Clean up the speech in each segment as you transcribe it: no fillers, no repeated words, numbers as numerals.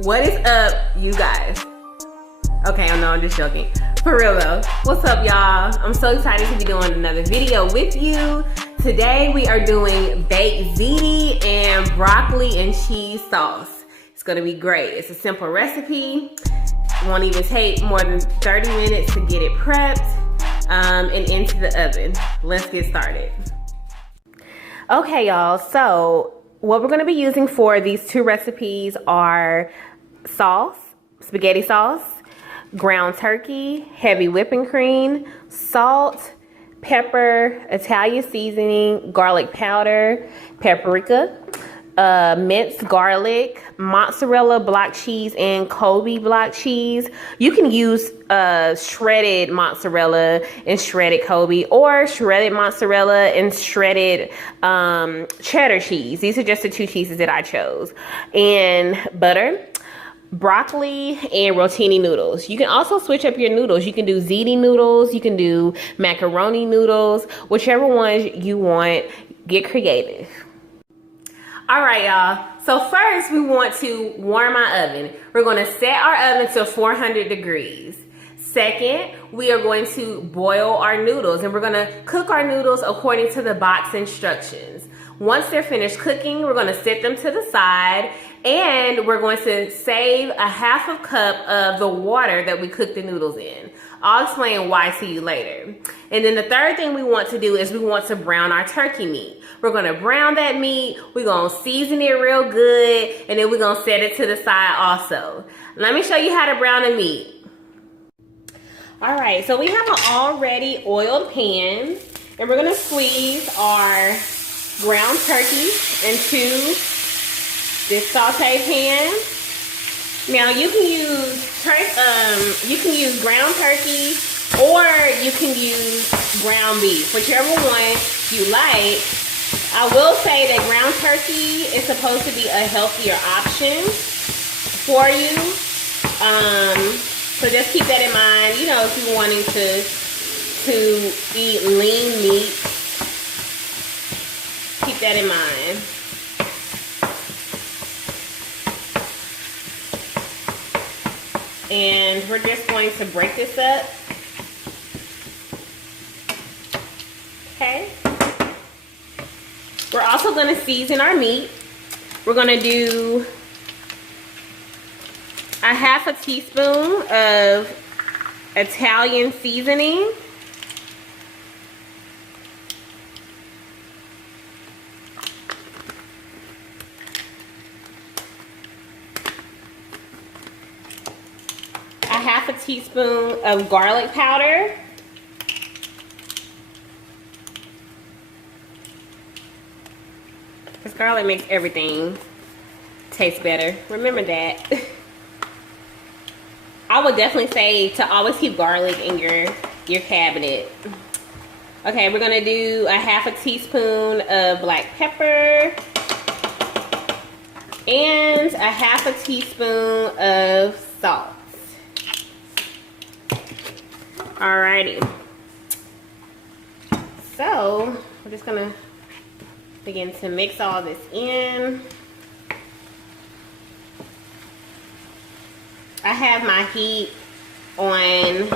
What is up, you guys? Okay, I know, I'm just joking. For real though, what's up y'all? I'm so excited to be doing another video with you. Today we are doing baked ziti and broccoli and cheese sauce. It's gonna be great. It's a simple recipe. It won't even take more than 30 minutes to get it prepped and into the oven. Let's get started. Okay y'all, so what we're gonna be using for these two recipes are sauce, spaghetti sauce, ground turkey, heavy whipping cream, salt, pepper, Italian seasoning, garlic powder, paprika, minced garlic, mozzarella block cheese, and colby block cheese. You can use shredded mozzarella and shredded colby, or shredded mozzarella and shredded cheddar cheese. These are just the two cheeses that I chose. And butter, broccoli, and rotini noodles. You can also switch up your noodles. You can do ziti noodles, you can do macaroni noodles, whichever ones you want. Get creative. All right, y'all. So first we want to warm our oven. We're gonna set our oven to 400 degrees. Second, we are going to boil our noodles, and we're gonna cook our noodles according to the box instructions. Once they're finished cooking, we're gonna set them to the side, and we're going to save a half a cup of the water that we cooked the noodles in. I'll explain why to you later. And then the third thing we want to do is we want to brown our turkey meat. We're gonna brown that meat, we're gonna season it real good, and then we're gonna set it to the side also. Let me show you how to brown the meat. All right, so we have an already oiled pan, and we're gonna squeeze our ground turkey into this saute pan. Now you can use ground turkey, or you can use ground beef, whichever one you like. I will say that ground turkey is supposed to be a healthier option for you. So just keep that in mind. You know, if you're wanting to eat lean meat, keep that in mind. And we're just going to break this up. Okay. We're also going to season our meat. We're going to do a half a teaspoon of Italian seasoning. A half a teaspoon of garlic powder. Because garlic makes everything taste better. Remember that. I would definitely say to always keep garlic in your cabinet. Okay, we're gonna do a half a teaspoon of black pepper and a half a teaspoon of salt. Alrighty. So we're just gonna begin to mix all this in. I have my heat on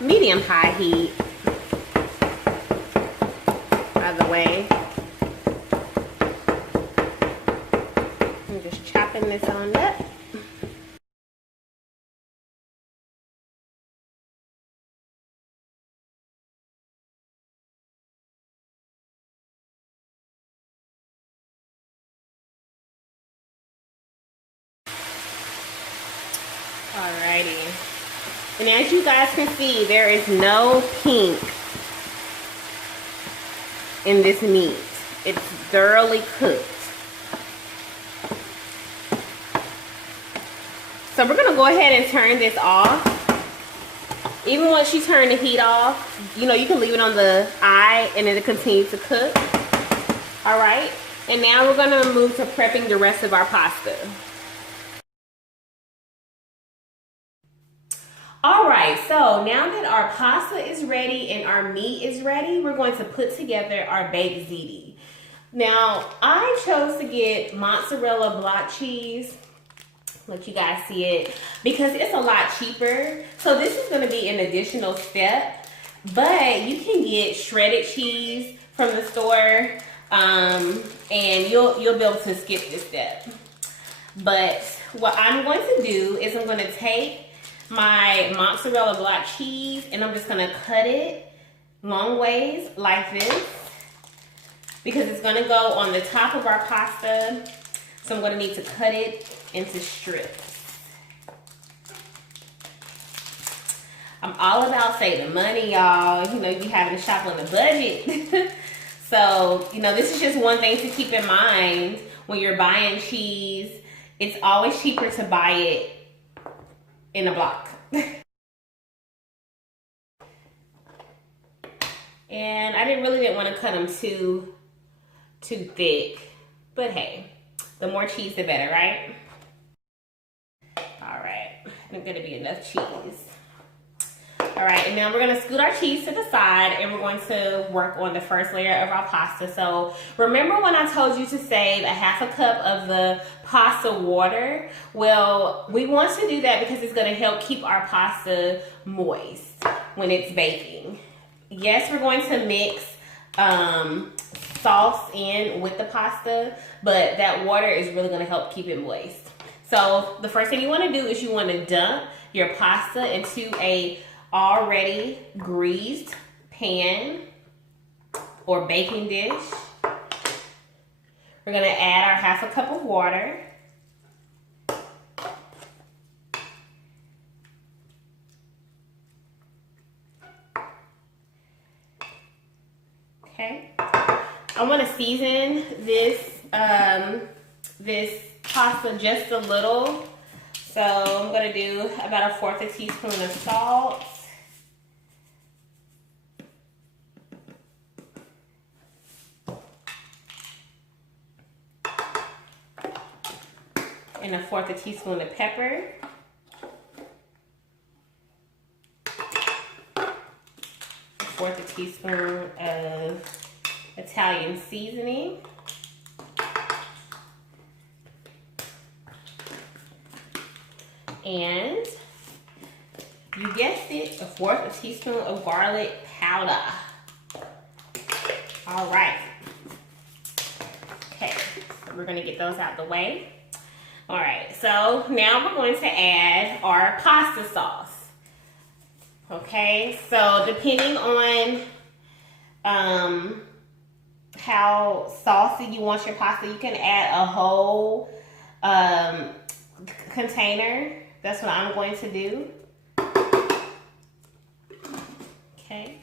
medium-high heat, by the way. I'm just chopping this on up. Alrighty, and as you guys can see, there is no pink in this meat. It's thoroughly cooked. So we're gonna go ahead and turn this off. Even once you turn the heat off, you know, you can leave it on the eye and it'll continue to cook. Alright, and now we're gonna move to prepping the rest of our pasta. All right, so now that our pasta is ready and our meat is ready, we're going to put together our baked ziti. Now, I chose to get mozzarella block cheese. let you guys see it because it's a lot cheaper. So this is going to be an additional step, but you can get shredded cheese from the store, and you'll be able to skip this step. But what I'm going to do is I'm going to take my mozzarella block cheese and I'm just going to cut it long ways like this because it's going to go on the top of our pasta. So I'm going to need to cut it into strips. I'm all about saving money, y'all. You know, you having to shop on a budget. So, you know, this is just one thing to keep in mind when you're buying cheese. It's always cheaper to buy it in a block. And I didn't want to cut them too thick, but hey, the more cheese the better, right? All right, I think that'll be enough cheese. All right, and now we're gonna scoot our cheese to the side and we're going to work on the first layer of our pasta. So remember when I told you to save a half a cup of the pasta water? Well, we want to do that because it's gonna help keep our pasta moist when it's baking. Yes, we're going to mix sauce in with the pasta, but that water is really gonna help keep it moist. So the first thing you wanna do is you wanna dump your pasta into a already greased pan or baking dish. We're gonna add our half a cup of water. Okay. I want to season this this pasta just a little. So I'm gonna do about 1/4 teaspoon of salt. And 1/4 teaspoon of pepper. 1/4 teaspoon of Italian seasoning. And you guessed it, 1/4 teaspoon of garlic powder. All right. Okay, so we're gonna get those out the way. All right, so now we're going to add our pasta sauce. Okay, so depending on how saucy you want your pasta, you can add a whole container. That's what I'm going to do. Okay,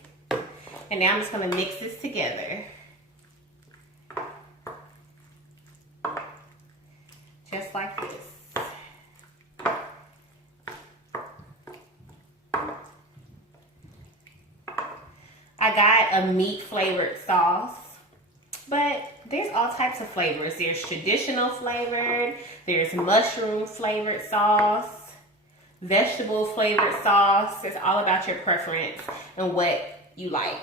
and now I'm just going to mix this together. Just like this. I got a meat flavored sauce, but there's all types of flavors. There's traditional flavored, there's mushroom flavored sauce, vegetable flavored sauce. It's all about your preference and what you like.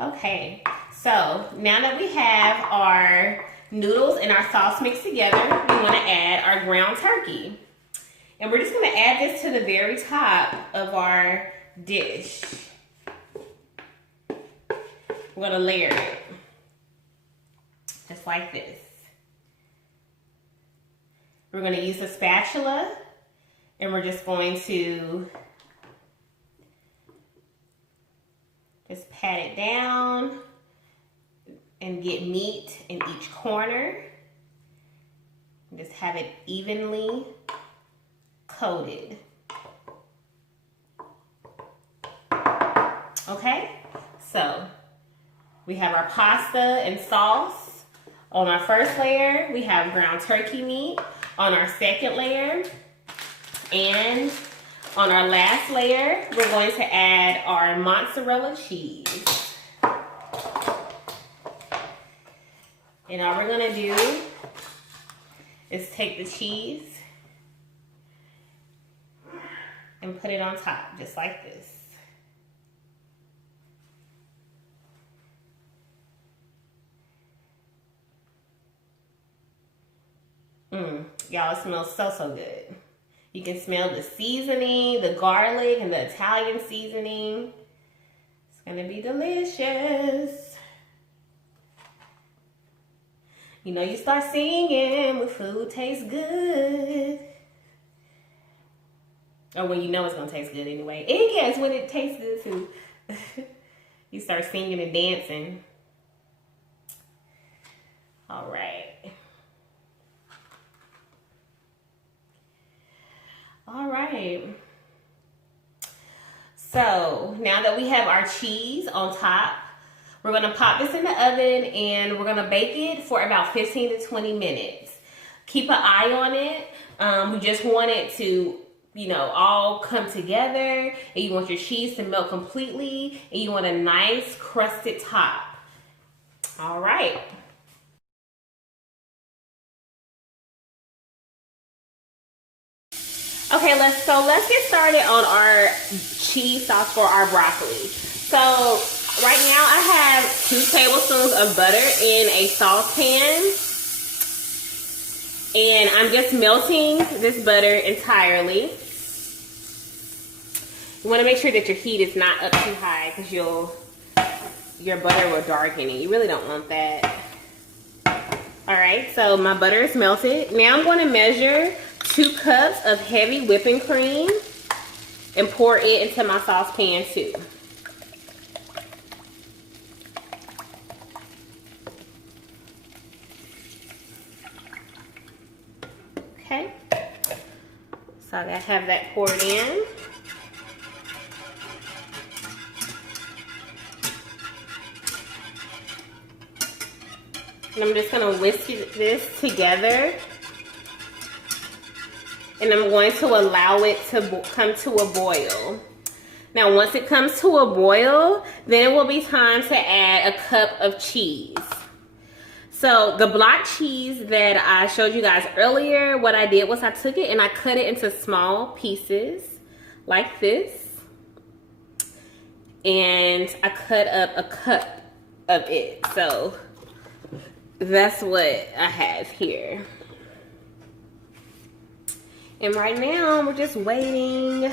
Okay, so now that we have our noodles and our sauce mixed together, we want to add our ground turkey. And we're just going to add this to the very top of our dish. We're going to layer it just like this. We're going to use a spatula and we're just going to just pat it down and get meat in each corner. Just have it evenly coated. Okay, so we have our pasta and sauce on our first layer. We have ground turkey meat on our second layer. And on our last layer, we're going to add our mozzarella cheese. And all we're gonna do is take the cheese and put it on top, just like this. Y'all, it smells so, so good. You can smell the seasoning, the garlic, and the Italian seasoning. It's gonna be delicious. You know, you start singing when food tastes good. Or when you know it's gonna taste good anyway. And yes, when it tastes good too. You start singing and dancing. All right. All right. So now that we have our cheese on top, we're gonna pop this in the oven and we're gonna bake it for about 15 to 20 minutes. Keep an eye on it. We just want it to, you know, all come together, and you want your cheese to melt completely, and you want a nice crusted top. All right. Okay, let's get started on our cheese sauce for our broccoli. So right now I have 2 tablespoons of butter in a saucepan. And I'm just melting this butter entirely. You want to make sure that your heat is not up too high because your butter will darken it. You really don't want that. All right, so my butter is melted. Now I'm going to measure 2 cups of heavy whipping cream and pour it into my saucepan too. Okay, so I gotta have that poured in. And I'm just gonna whisk this together. And I'm going to allow it to come to a boil. Now, once it comes to a boil, then it will be time to add a cup of cheese. So the block cheese that I showed you guys earlier, what I did was I took it and I cut it into small pieces like this. And I cut up a cup of it. So that's what I have here. And right now we're just waiting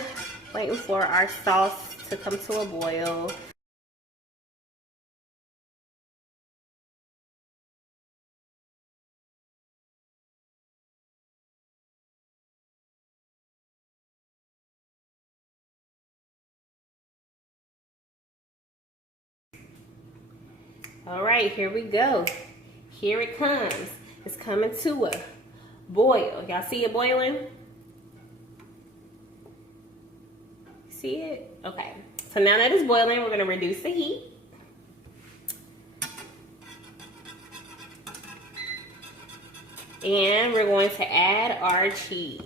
for our sauce to come to a boil. All right, here we go. Here it comes. It's coming to a boil. Y'all see it boiling? See it? Okay. So now that it's boiling, we're going to reduce the heat. And we're going to add our cheese.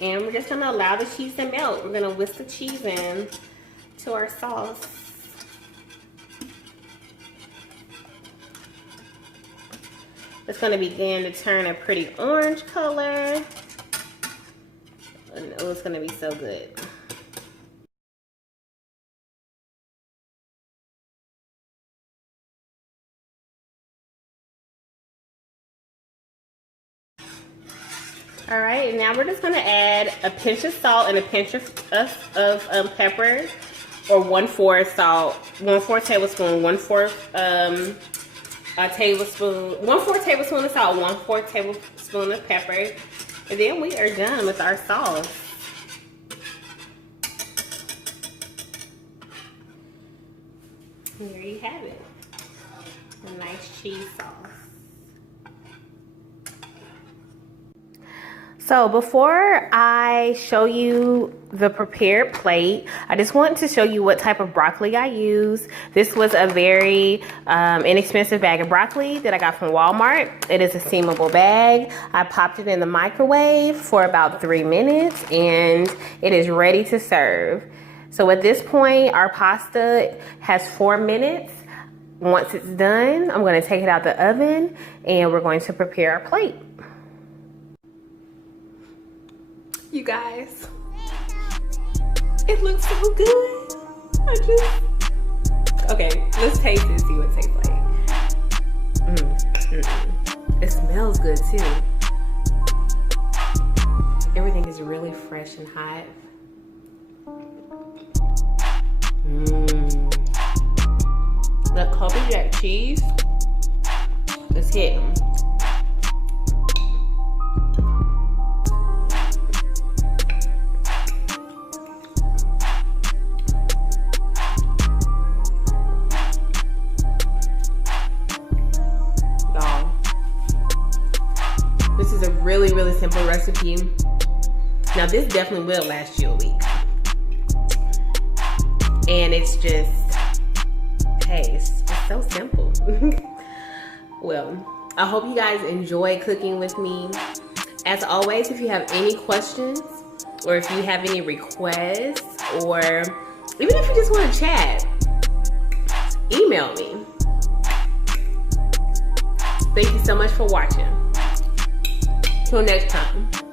And we're just going to allow the cheese to melt. We're going to whisk the cheese in to our sauce. It's going to begin to turn a pretty orange color. And oh, it's going to be so good. All right, now we're just going to add a pinch of salt and a pinch of pepper, or 1/4 salt, 1/4 tablespoon, 1/4 tablespoon, 1/4 tablespoon of salt, 1/4 tablespoon of pepper, and then we are done with our sauce. And there you have it, a nice cheese sauce. So before I show you the prepared plate, I just want to show you what type of broccoli I use. This was a very inexpensive bag of broccoli that I got from Walmart. It is a steamable bag. I popped it in the microwave for about 3 minutes and it is ready to serve. So at this point, our pasta has 4 minutes. Once it's done, I'm gonna take it out the oven and we're going to prepare our plate. You guys, it looks so good. Okay, let's taste it and see what it tastes like. It smells good too. Everything is really fresh and hot. That Colby Jack cheese is hitting. Y'all, this is a really, really simple recipe. Now this definitely will last you a week. And it's just, hey, it's just so simple. Well, I hope you guys enjoy cooking with me. As always, if you have any questions or if you have any requests or even if you just want to chat, email me. Thank you so much for watching. Till next time.